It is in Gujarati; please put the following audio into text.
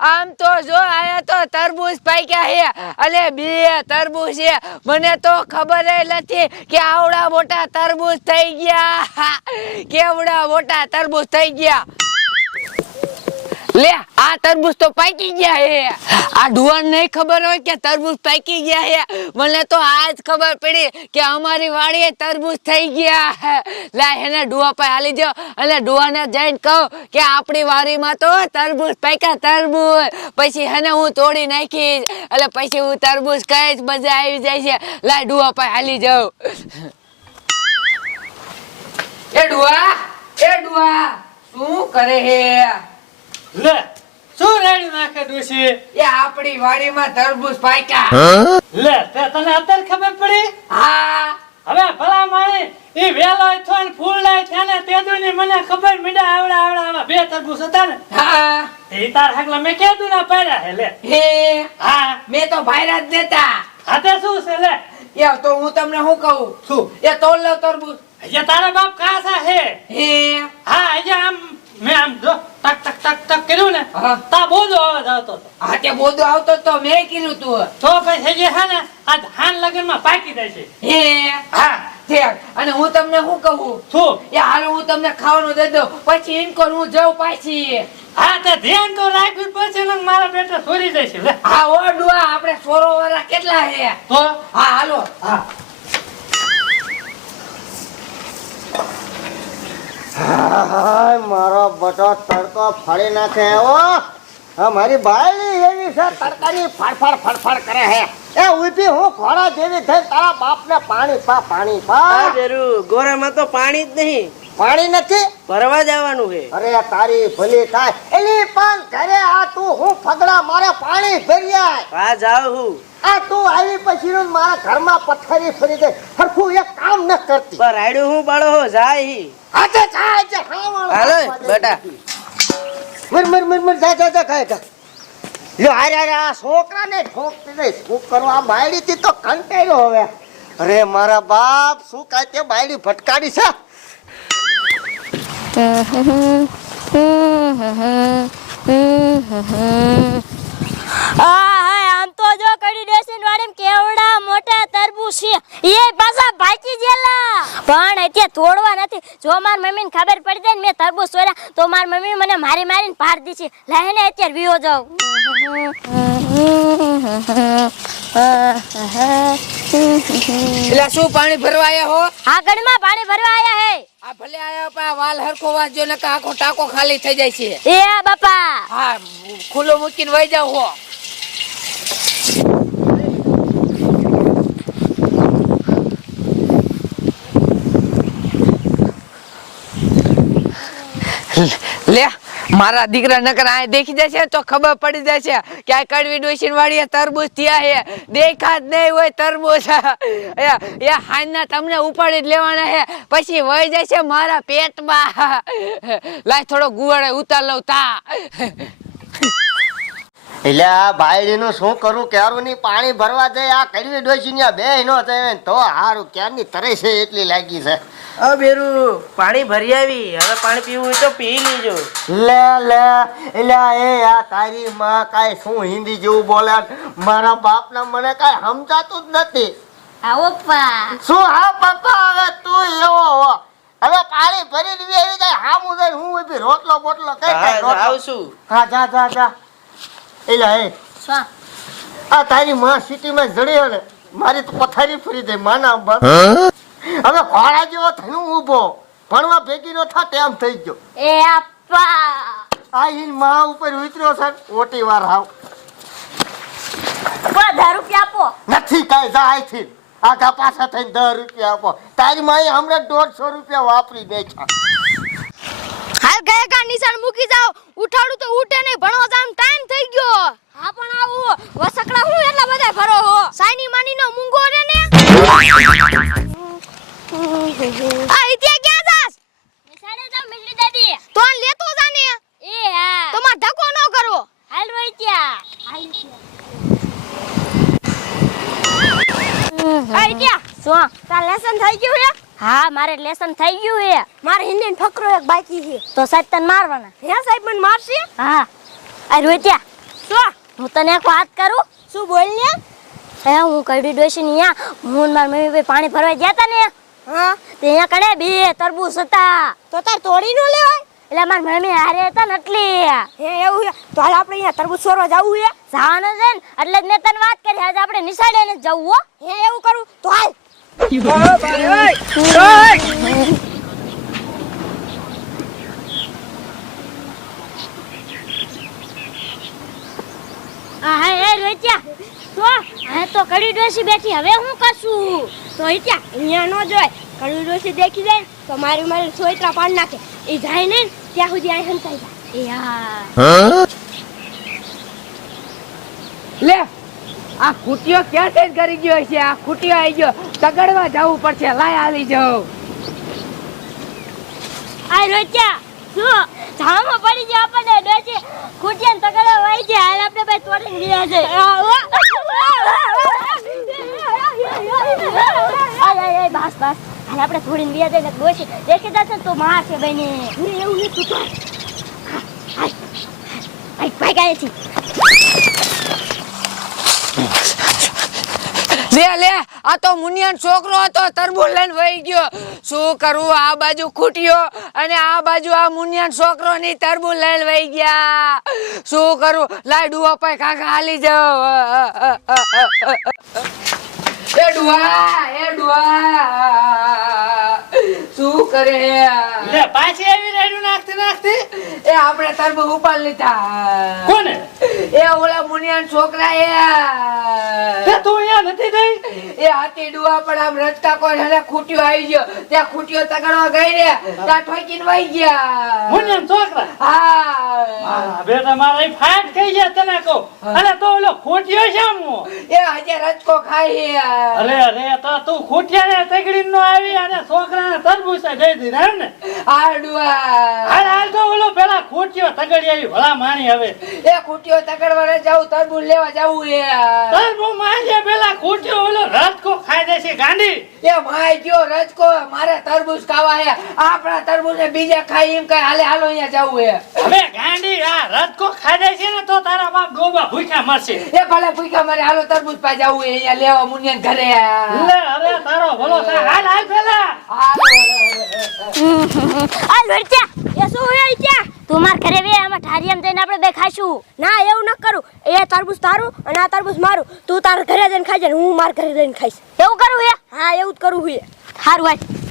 આમ તો જો આયા તો તરબૂચ પાક્યા હે અલે બે તરબૂચ છે મને તો ખબર જ નથી કે આવડા મોટા તરબૂચ થઈ ગયા કેવડા મોટા તરબૂચ થઈ ગયા લે આ તરબૂચ તો પાકી ગયા હે આ ડુવાન નહીં ખબર હોય કે તરબૂચ પાકી ગયા હે મને તો આજ ખબર પડી કે અમારી વાડીએ તરબૂચ થઈ ગયા લા એને ડુવા પર હાલી જો અને ડુવાને જઈને કહું કે આપણી વાડીમાં તો તરબૂચ પાક્યા તરબૂચ પછી હેને હું તોડી નાખીશ એટલે પછી હું તરબૂચ કહીશ મજા આવી જાય છે લા ડુવા પર હાલી જાઉં એ ડુવા શું કરે હે લે શું રેડી નાખે ડોશી એ આપણી વાડીમાં તરબૂચ પાક્યા લે તે તને અત્યારે ખબર પડી હા હવે ભલા માણી ઈ વેલો થોન ફૂલ લાય છે ને તેદુની મને ખબર મીડા આવડા બે તરબૂચ હતા ને હા એ તાર હકલા મે કેદુ ના પાડ્યા હે લે હે હા મેં તો ભાઈરા જ દેતા હાતે શું છે લે એ તો હું તમને શું કહું શું એ તોડ લો તરબૂચ અહીંયા તારા બાપ કાસા હે હે હા અહીંયા આમ મેં આમ જો ટક ટક ટક ટક કર્યું ને હા. તા બોધો અવાજ આવતો હતો હા તે બોધો આવતો તો મેં કીધું તું તો પછી જે હે ને આ ધાન લગનમાં પાકી જાય છે હે હા ઠીક અને હું તમને શું કહું શું એ હાલો હું તમને ખાવાનું દઈ દઉં પછી એમ કરું હું જાઉં પાછી હા તે ધ્યાન તો રાખ્યું પછી ને મારા બેટા સોરી જાય છે લે હા ઓડુઆ આપણે સોરો વાળા કેટલા હે તો હા હાલો હા હાય મારો બટો તડકો ફાડી નાખે ઓ હા મારી બાયલી એવી છે તડકાની ફાડફાડ ફાડફાડ કરે હે એ ઉભી હું ઘોડા જેવી થઈ તારા બાપને પાણી પા જરૂર ગોરામાં તો પાણી જ નહીં પાણી નથી ભરવા જવાનું છે અરે તારી ભલી થાય એલી પણ ઘરે આ તું હું ફગડા મારે પાણી ભર્યા આ જાવ હું આ તું આવી પછી નું મારા ઘરમાં પથ્થરી ફરી દે હરખું એક કામ ન કરતી પર રાડ્યું હું બાળો હો જાય હી હાથે થાય છે ખાવાનું હાલો બેટા મર જા ખાય જા લ્યો હારે આ છોકરાને ઠોકતી નહીં શું કરવા આ બાયડીથી તો કંટાળ્યો હવે અરે મારા બાપ શું કાય તે બાયડી ભટકાડી છે આમ તો જો કડી ડેસન વાડેમ કેવડા મોટા તરબૂચ છે એ પાછા ભાચી જેલા પણ અત્યારે તોડવા નથી જો માર મમ્મીને ખબર પડી જાય ને મે તરબૂચ તોડ્યા તો માર મમ્મી મને મારીને પાડ દીધી લઈને અત્યારે વિયો જાવ એટલે શું પાણી ભરવા આયા હો આ ગડમાં પાણી ભરવા આયા હે આ ભલે આયા પા વાલ હરખો વાજો ને આખો ટાકો ખાલી થઈ જાય છે એ બાપા હા ખુલ્લો મૂકીને વઈ જાવ હો લે મારા દીકરા નકર આ દેખી જશે તો ખબર પડી જશે કે આ કડવી ડોસીન વાળી તરબૂચ થયા હે દેખા જ નહીં હોય તરબૂચ એ હાઈના તમને ઉપાડી જ લેવાના હે પછી વહી જશે મારા પેટમાં લાય થોડો ગુવાડે ઉતાર લઉં તા એટલે આ બાયડીનું શું કરું ક્યારું ની પાણી ભરવા જાય આ કડવી ડોશી બે નો થાય તો હારું ક્યારની તરે છે એટલી લાગી છે આ બેરું પાણી ભરી આવી હવે પાણી પીવું હોય તો પી લીજો લે એટલે એ આ તારી માં કાઈ શું હિન્દી જેવું બોલે મારા બાપના મને કાઈ સમજાતું જ નથી આ ઓપ્પા શું હા પપ્પા હવે તું એવો હો હવે પાણી ભરી દીધી એવી કઈ હામું જાય હું બી રોટલો બોટલો કઈ કઈ રોટલો આવશું હા જા એટલે એ સ્વા આ તારી માં સિટીમાં જડ્યો ને મારી તો પથારી ફરી દે માના બસ હવે ઘોડા જેવો થઈને ઊભો ભણવા ભેગી નો થા તેમ થઈ ગયો એ આપા આ ઈન માં ઉપર ઉતર્યો છે ઓટી વાર હાવ 10 રૂપિયા આપો નથી કાઈ જાય થી આગા પાછા થઈને 10 રૂપિયા આપો તારી માં હમણાં 150 રૂપિયા વાપરી દે છે હાલ ગયા કા નિશાન મૂકી જાવ ઉઠાડું તો ઉઠે નહીં ભણવા જામ ટાઈમ થઈ ગયો હા પણ આવું વસકડા હું એટલા બધા ભરો હો સાઈની માની નો મુંગો રે ને આ ઇતિયા ક્યાં જાસ નિશાને જાવ મિલી દાદી તો લેતો જાને એ હા તો માં ધક્કો ન કરવો હાલ રોઈત્યા આ ઇતિયા સો તા લેસન થઈ ગયું હે હા મારે લેસન થઈ ગયું હે મારે હિન્દી ને ફકરો એક બાકી છે તો સાહેબ તને મારવાના હે સાહેબ મને મારશે હા આ રોત્યા શું હું તને એક વાત કરું શું બોલ ને હે હું કડી ડોશી ની હું માર મમ્મી ભાઈ પાણી ભરવા ગયા તા ને હા તે અહીંયા કડે બે તરબૂચ હતા તો તાર તોડી નો લેવાય એટલે માર મમ્મી હારે હતા ને એટલે હે એવું તો હાલ આપણે અહીંયા તરબૂચ સોરવા જાવું હે જાવાનું છે ને એટલે જ મેં તને વાત કરી આજે આપણે નિશાળે ને જવું હો હે એવું કરું તો હાલ તો કડી ડોસી બેઠી હવે હું કરશું તો ઇત્યા અહીંયા નો જોય કડી ડોસી દેખી જાય તો મારી સોયત્રા પાડ નાખે એ જાય ને ત્યાં સુધી આ હંતાઈ જાય લે આ ખૂટીઓ ક્યાં સેટ કરી ગયો છે આ ખૂટીઓ આવી ગયો તગડવા જવું પડશે લાય હાલી જાવ આ રોચ્યા શું જામો પડી ગયો આપણને ડોસી ખૂટિયાને તગડવા વાઈ જાય હાલ આપણે ભાઈ તોડીને ગયા છે આય બસ હાલ આપણે થોડીને ગયા જાય ને ડોસી દેખી જશે તો માર છે બેને એવું નહીં તું તો આય ભાઈ ગાય છે લે આ તો મુનિયાન છોકરો હતો તરબૂચ લઈને વહી ગયો શું કરું આ બાજુ ખૂટ્યો અને આ બાજુ આ મુનિયાન છોકરો ની તરબૂચ લઈને વહી ગયા શું કરું લાય ડુઆ પાય કાકા હાલી જાવ એ ડુઆ શું કરે લે પાછી આવી રેડું નાખતી એ આપણે તરબૂચ ઉપાડ લીધા કોને એ ઓલા મુનિયાન છોકરા તે તું અહીંયા નથી ગઈ એ હાથી ડુઆ પણ આમ રસ્તા કોઈ હલે ખૂટ્યો આવી ગયો ત્યાં ખૂટ્યો તગડવા ગઈ રે ત્યાં ઠોકીને વહી ગયા મુનિયાન છોકરા હા બેટા મારા ફાટ થઈ ગયા તને કહો અને તો ઓલો ખોટ્યો છે હું એ હજે રચકો ખાઈ અરે તો તું ખોટિયાને તગડી નો આવી અને છોકરાને તરબૂચા દઈ દીધા ને આ ડુઆ હાલ તો ઓલો પેલા ખોટિયો તગડી આવી ભલા માણી હવે એ ખૂટ્યો તગડવા રે જાવું તરબૂચ લેવા જાવું એ તરબૂચ માંગે પેલા ખોટિયો ઓલો રટકો ખાઈ દે છે ગાંડી એ માય ગયો રચકો મારે તરબૂચ ખાવા હે આપણા તરબૂચ ને બીજા ખાઈ એમ કઈ હાલે હાલો અહીંયા જાવું હે હવે ગાંડી આ રટકો ખાઈ દે છે ને તો તારા બાપ ડોબા ભૂખ્યા મરશે એ ભલે ભૂખ્યા મારે હાલો તરબૂચ પા જાવું હે અહીંયા લેવા મુનિયાન ઘરે લે અરે તારો ભલો થાય હાલ પેલા આ લોચા એ શું હે ઇત્યા તું માર ઘરે વે આમાં ઠારિયામ જઈને આપણે બે ખાશું ના એવું ન કરું એ તરબૂચ તારું અને આ તરબૂચ મારું તું તાર ઘરે જઈને ખાઈ જા હું માર ઘરે જઈને ખાઈશ એવું કરું હે હા એવું જ કરું હે સારું ભાઈ